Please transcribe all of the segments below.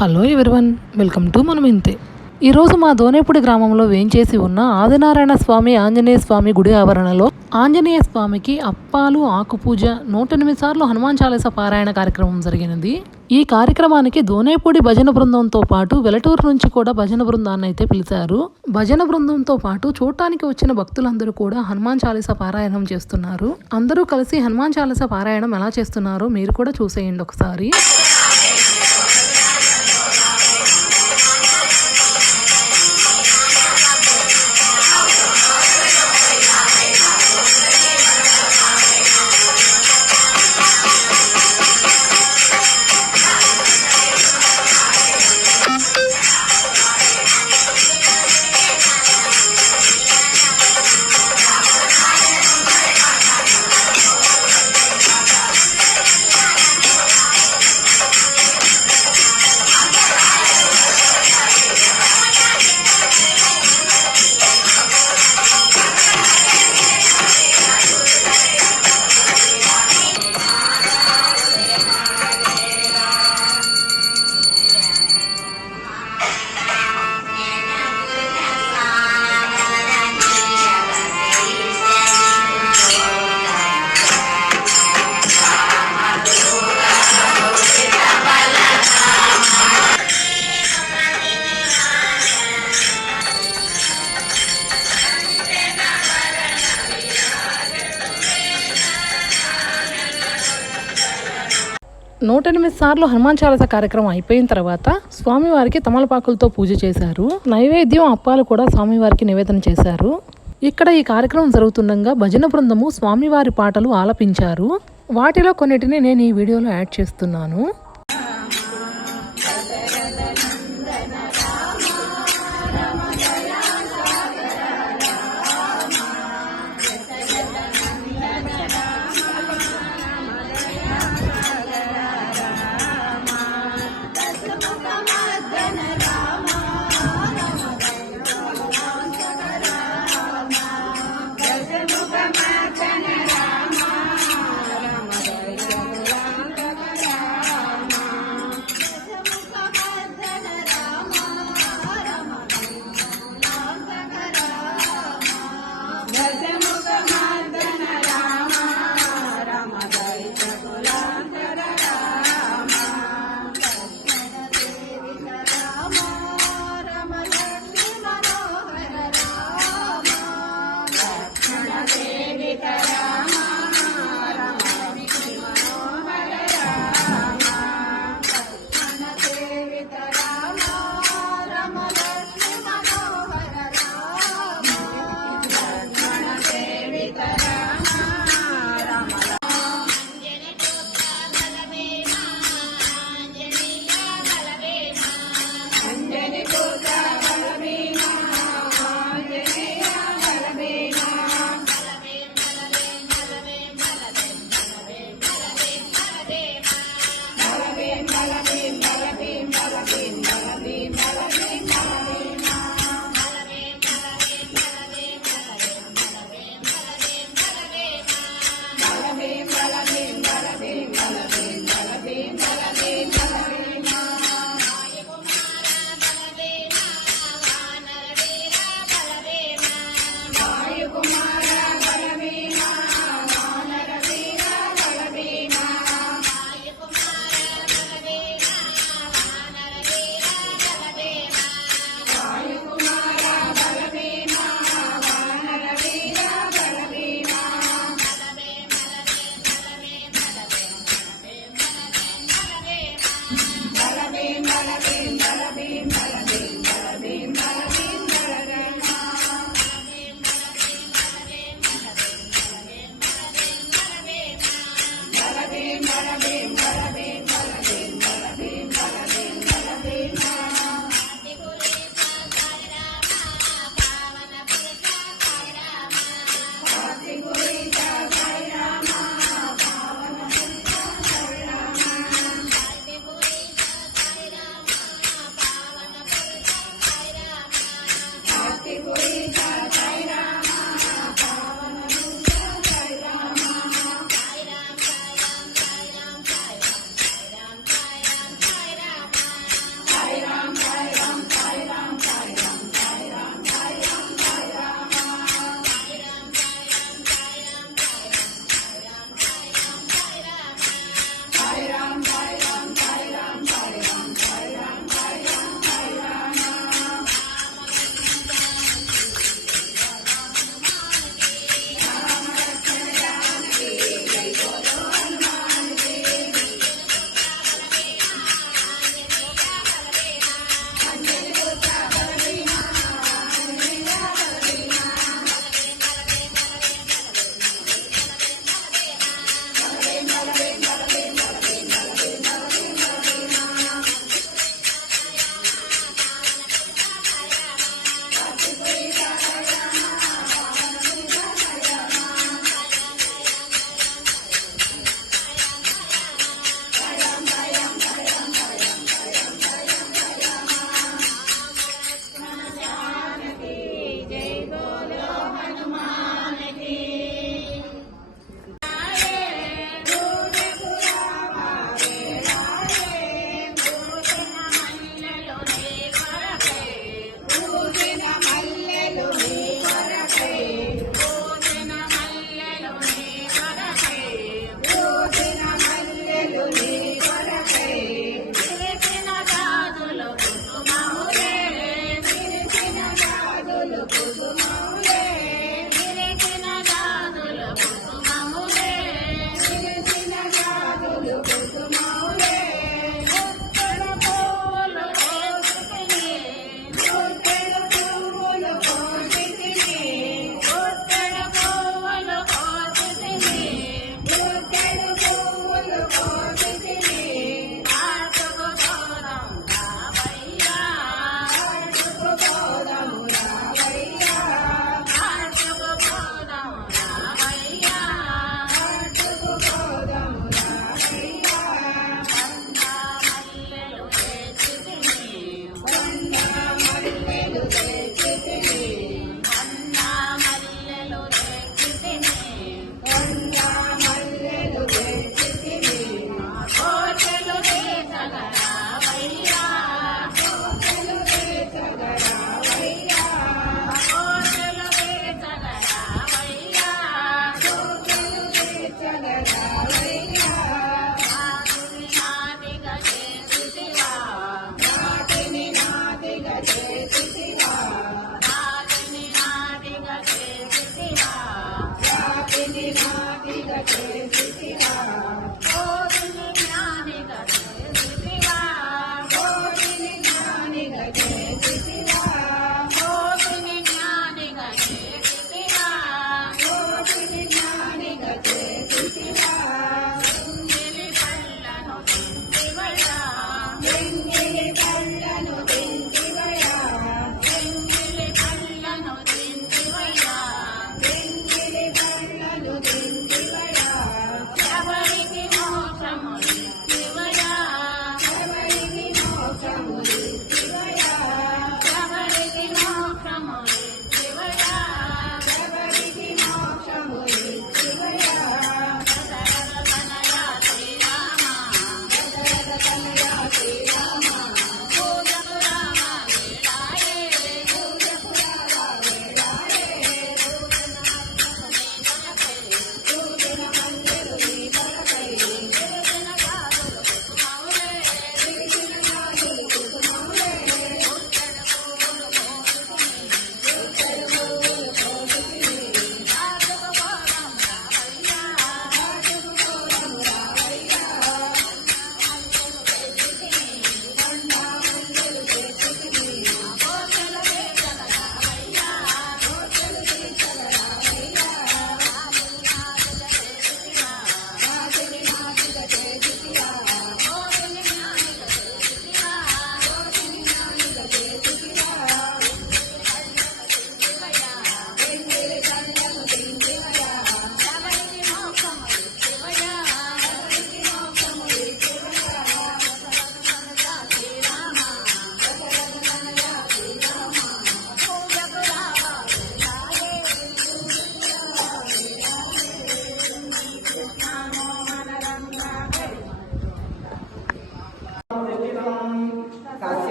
Hello everyone, welcome to మనం ఇంతే. ఈరోజు మా దోనేపూడి గ్రామంలో వేంచేసి ఉన్న ఆదినారాయణ స్వామి ఆంజనేయ స్వామి గుడి ఆవరణలో ఆంజనేయ స్వామికి అప్పాలు ఆకుపూజ 108 సార్లు హనుమాన్ చాలీసా పారాయణ కార్యక్రమం జరిగినది. ఈ కార్యక్రమానికి దోనేపూడి భజన బృందంతో పాటు వెలటూరు నుంచి కూడా భజన బృందాన్ని అయితే పిలిచారు. భజన బృందంతో పాటు చూడటానికి వచ్చిన భక్తులందరూ కూడా హనుమాన్ చాలీసా పారాయణం చేస్తున్నారు. అందరూ కలిసి హనుమాన్ చాలీసా పారాయణం ఎలా చేస్తున్నారో మీరు కూడా చూసేయండి ఒకసారి. నూట 8 సార్లు హనుమాన్ చాలీసా కార్యక్రమం అయిపోయిన తర్వాత స్వామివారికి తమలపాకులతో పూజ చేశారు. నైవేద్యం అప్పాలు కూడా స్వామివారికి నివేదన చేశారు. ఇక్కడ ఈ కార్యక్రమం జరుగుతుండగా భజన బృందము స్వామివారి పాటలు ఆలపించారు. వాటిలో కొన్నిటిని నేను ఈ వీడియోలో యాడ్ చేస్తున్నాను.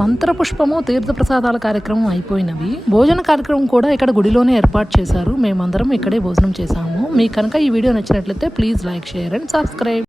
మంత్రపుష్పము తీర్థప్రసాదాల కార్యక్రమం అయిపోయినవి. భోజన కార్యక్రమం కూడా ఇక్కడ గుడిలోనే ఏర్పాటు చేశారు. మేమందరం ఇక్కడే భోజనం చేశాము. మీకు కనుక ఈ వీడియో నచ్చినట్లయితే please like, share and subscribe.